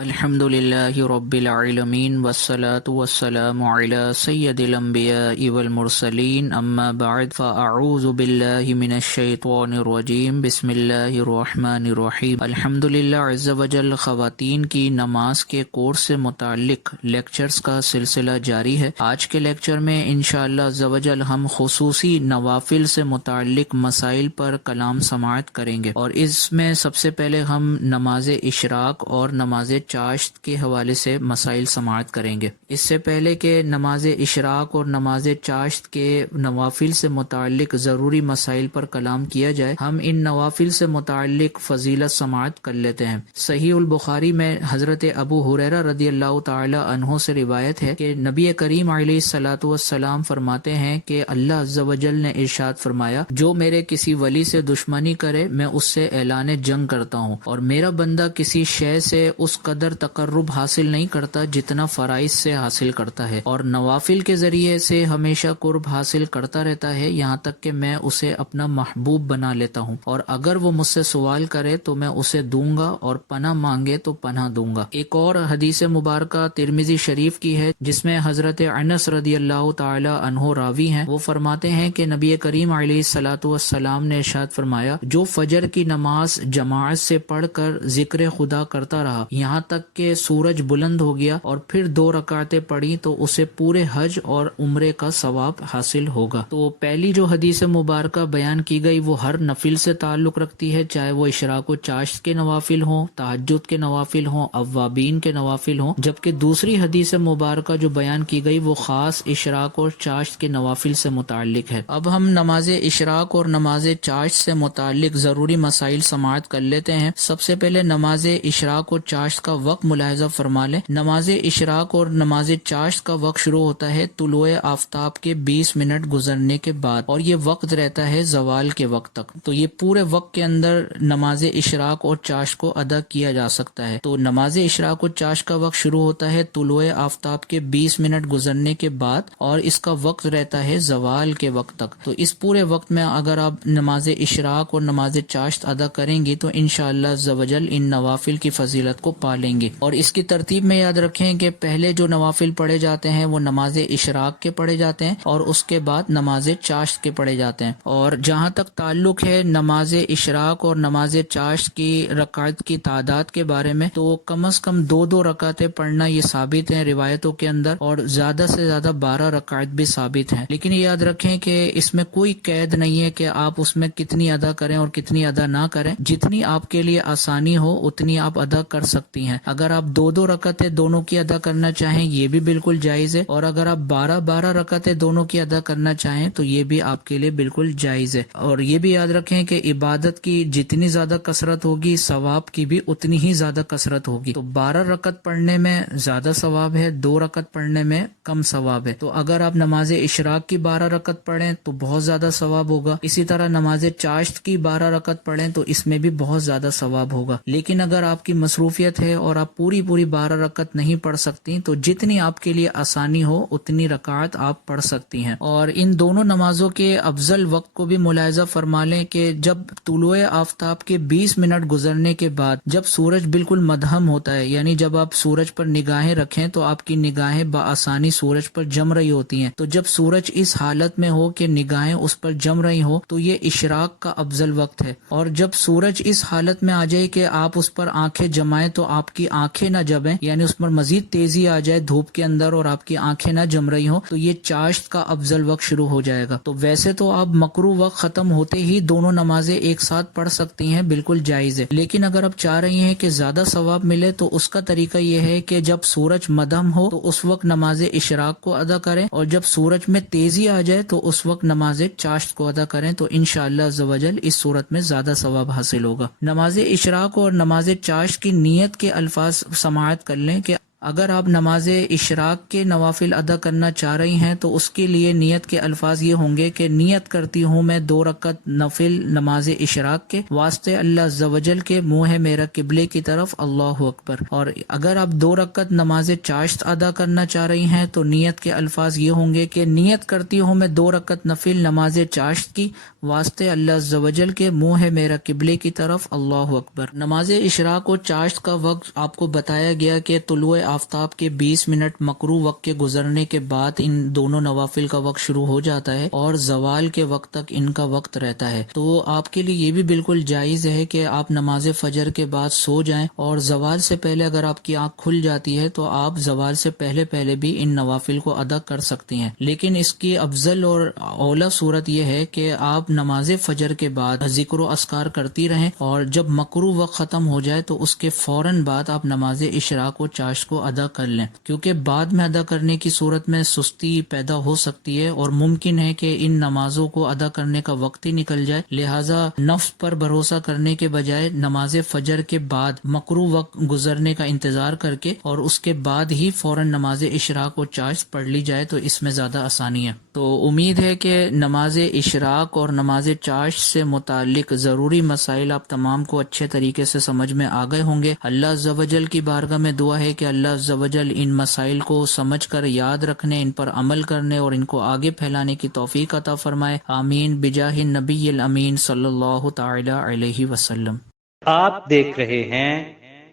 الحمد للہ رب العالمین والصلاة والسلام علی سید الانبیاء والمرسلین اما بعد فاعوذ باللہ من الشیطان الرجیم بسم اللہ الرحمن الرحیم۔ الحمد للہ عز وجل خواتین کی نماز کے کورس سے متعلق لیکچرز کا سلسلہ جاری ہے۔ آج کے لیکچر میں انشاءاللہ عز وجل ہم خصوصی نوافل سے متعلق مسائل پر کلام سماعت کریں گے، اور اس میں سب سے پہلے ہم نماز اشراق اور نماز چاشت کے حوالے سے مسائل سماعت کریں گے۔ اس سے پہلے کہ نماز اشراق اور نماز چاشت کے نوافل سے متعلق ضروری مسائل پر کلام کیا جائے، ہم ان نوافل سے متعلق فضیلت سماعت کر لیتے ہیں۔ صحیح البخاری میں حضرت ابو ہریرہ رضی اللہ تعالی عنہ سے روایت ہے کہ نبی کریم علیہ الصلوۃ والسلام فرماتے ہیں کہ اللہ عز و جل نے ارشاد فرمایا، جو میرے کسی ولی سے دشمنی کرے میں اس سے اعلان جنگ کرتا ہوں، اور میرا بندہ کسی شے سے اس قدر تقرب حاصل نہیں کرتا جتنا فرائض سے حاصل کرتا ہے، اور نوافل کے ذریعے سے ہمیشہ قرب حاصل کرتا رہتا ہے، یہاں تک کہ میں اسے اپنا محبوب بنا لیتا ہوں، اور اگر وہ مجھ سے سوال کرے تو میں اسے دوں گا، اور پناہ مانگے تو پناہ دوں گا۔ ایک اور حدیث مبارکہ ترمذی شریف کی ہے جس میں حضرت انس رضی اللہ تعالی عنہ راوی ہیں، وہ فرماتے ہیں کہ نبی کریم علیہ الصلوۃ والسلام نے ارشاد فرمایا، جو فجر کی نماز جماعت سے پڑھ کر ذکر خدا کرتا رہا یہاں تک کہ سورج بلند ہو گیا اور پھر 2 رکعتیں پڑھی تو اسے پورے حج اور عمرے کا ثواب حاصل ہوگا۔ تو پہلی جو حدیث مبارکہ بیان کی گئی وہ ہر نفل سے تعلق رکھتی ہے، چاہے وہ اشراق و چاشت کے نوافل ہوں، تہجد کے نوافل ہوں، اوابین کے نوافل ہوں، جبکہ دوسری حدیث مبارکہ جو بیان کی گئی وہ خاص اشراق اور چاشت کے نوافل سے متعلق ہے۔ اب ہم نماز اشراق اور نماز چاشت سے متعلق ضروری مسائل سماعت کر لیتے ہیں۔ سب سے پہلے نماز اشراق اور چاشت کا وقت ملاحظہ فرما لیں۔ نماز اشراق اور نماز چاشت کا وقت شروع ہوتا ہے طلوع آفتاب کے 20 منٹ گزرنے کے بعد، اور یہ وقت رہتا ہے زوال کے وقت تک۔ تو یہ پورے وقت کے اندر نماز اشراق اور چاشت کو ادا کیا جا سکتا ہے۔ تو نماز اشراق اور چاشت کا وقت شروع ہوتا ہے طلوع آفتاب کے 20 منٹ گزرنے کے بعد، اور اس کا وقت رہتا ہے زوال کے وقت تک۔ تو اس پورے وقت میں اگر آپ نماز اشراق اور نماز چاشت ادا کریں گی تو انشاءاللہ عز و جل ان نوافل کی فضیلت کو پالیں گے۔ اور اس کی ترتیب میں یاد رکھیں کہ پہلے جو نوافل پڑھے جاتے ہیں وہ نماز اشراق کے پڑھے جاتے ہیں، اور اس کے بعد نماز چاشت کے پڑھے جاتے ہیں۔ اور جہاں تک تعلق ہے نماز اشراق اور نماز چاشت کی رکعت کی تعداد کے بارے میں، تو کم از کم 2 رکعتیں پڑھنا یہ ثابت ہیں روایتوں کے اندر، اور زیادہ سے زیادہ 12 رکعت بھی ثابت ہیں۔ لیکن یہ یاد رکھیں کہ اس میں کوئی قید نہیں ہے کہ آپ اس میں کتنی ادا کریں اور کتنی ادا نہ کریں، جتنی آپ کے لیے آسانی ہو اتنی آپ ادا کر سکتی ہیں۔ اگر آپ 2 رکعتیں دونوں کی ادا کرنا چاہیں یہ بھی بالکل جائز ہے، اور اگر آپ 12 رکعتیں دونوں کی ادا کرنا چاہیں تو یہ بھی آپ کے لیے بالکل جائز ہے۔ اور یہ بھی یاد رکھیں کہ عبادت کی جتنی زیادہ کثرت ہوگی ثواب کی بھی اتنی ہی زیادہ کثرت ہوگی۔ تو 12 رکعت پڑھنے میں زیادہ ثواب ہے، 2 رکعت پڑھنے میں کم ثواب ہے۔ تو اگر آپ نماز اشراق کی 12 رکعت پڑھیں تو بہت زیادہ ثواب ہوگا، اسی طرح نماز چاشت کی 12 رکعت پڑھیں تو اس میں بھی بہت زیادہ ثواب ہوگا۔ لیکن اگر آپ کی مصروفیت ہے اور آپ پوری 12 رکعت نہیں پڑھ سکتی تو جتنی آپ کے لیے آسانی ہو اتنی رکعت آپ پڑھ سکتی ہیں۔ اور ان دونوں نمازوں کے افضل وقت کو بھی ملاحظہ فرما لیں کہ جب طلوع آفتاب کے 20 منٹ گزرنے کے بعد جب سورج بالکل مدھم ہوتا ہے، یعنی جب آپ سورج پر نگاہیں رکھیں تو آپ کی نگاہیں بآسانی سورج پر جم رہی ہوتی ہیں، تو جب سورج اس حالت میں ہو کہ نگاہیں اس پر جم رہی ہو تو یہ اشراق کا افضل وقت ہے۔ اور جب سورج اس حالت میں آ جائے کہ آپ اس پر آنکھیں جمائیں تو آپ کی آنکھیں نہ جمیں، یعنی اس پر مزید تیزی آ جائے دھوپ کے اندر اور آپ کی آنکھیں نہ جم رہی ہوں، تو یہ چاشت کا افضل وقت شروع ہو جائے گا۔ تو ویسے تو آپ مکروہ وقت ختم ہوتے ہی دونوں نمازیں ایک ساتھ پڑھ سکتی ہیں، بالکل جائز ہے۔ لیکن اگر آپ چاہ رہی ہیں کہ زیادہ ثواب ملے تو اس کا طریقہ یہ ہے کہ جب سورج مدھم ہو تو اس وقت نماز اشراق کو ادا کریں، اور جب سورج میں تیزی آ جائے تو اس وقت نماز چاشت کو ادا کریں، تو انشاءاللہ عز و جل اس صورت میں زیادہ ثواب حاصل ہوگا۔ نماز اشراق اور نماز چاشت کی نیت کے الفاظ سماعت کر لیں کہ اگر آپ نماز اشراق کے نوافل ادا کرنا چاہ رہی ہیں تو اس کے لیے نیت کے الفاظ یہ ہوں گے کہ نیت کرتی ہوں میں 2 رکعت نفل نماز اشراق کے واسطے اللہ عز و جل کے منہ ہے میرا قبلے کی طرف، اللہ اکبر۔ اور اگر آپ 2 رکعت نماز چاشت ادا کرنا چاہ رہی ہیں تو نیت کے الفاظ یہ ہوں گے کہ نیت کرتی ہوں میں 2 رکعت نفل نماز چاشت کی واسطے اللہ عز و جل کے منہ ہے میرا قبلے کی طرف، اللہ اکبر۔ نماز اشراق و چاشت کا وقت آپ کو بتایا گیا کہ طلوع آفتاب کے 20 منٹ مکروہ وقت کے گزرنے کے بعد ان دونوں نوافل کا وقت شروع ہو جاتا ہے اور زوال کے وقت تک ان کا وقت رہتا ہے۔ تو آپ کے لیے یہ بھی بالکل جائز ہے کہ آپ نماز فجر کے بعد سو جائیں، اور زوال سے پہلے اگر آپ کی آنکھ کھل جاتی ہے تو آپ زوال سے پہلے بھی ان نوافل کو ادا کر سکتی ہیں، لیکن اس کی افضل اور اولا صورت یہ ہے کہ آپ نماز فجر کے بعد ذکر و اذکار کرتی رہیں، اور جب مکروہ وقت ختم ہو جائے تو اس کے فوراً بعد آپ نماز اشراق و چاشت کو ادا کر لیں، کیونکہ بعد میں ادا کرنے کی صورت میں سستی پیدا ہو سکتی ہے اور ممکن ہے کہ ان نمازوں کو ادا کرنے کا وقت ہی نکل جائے۔ لہٰذا نفس پر بھروسہ کرنے کے بجائے نماز فجر کے بعد مکروہ وقت گزرنے کا انتظار کر کے اور اس کے بعد ہی فوراً نماز اشراق و چاشت پڑھ لی جائے تو اس میں زیادہ آسانی ہے۔ تو امید ہے کہ نماز اشراق اور نماز چاشت سے متعلق ضروری مسائل آپ تمام کو اچھے طریقے سے سمجھ میں آ گئے ہوں گے۔ اللہ عز و جل کی بارگاہ میں دعا ہے کہ اللہ عز و جل ان مسائل کو سمجھ کر یاد رکھنے، ان پر عمل کرنے اور ان کو آگے پھیلانے کی توفیق عطا فرمائے، آمین بجاہ النبی الامین صلی اللہ تعالی علیہ وسلم۔ آپ دیکھ رہے ہیں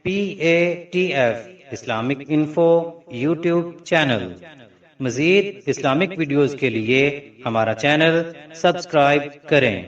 PATF Islamic info YouTube channel. مزید اسلامک ویڈیوز کے لیے ہمارا چینل سبسکرائب کریں۔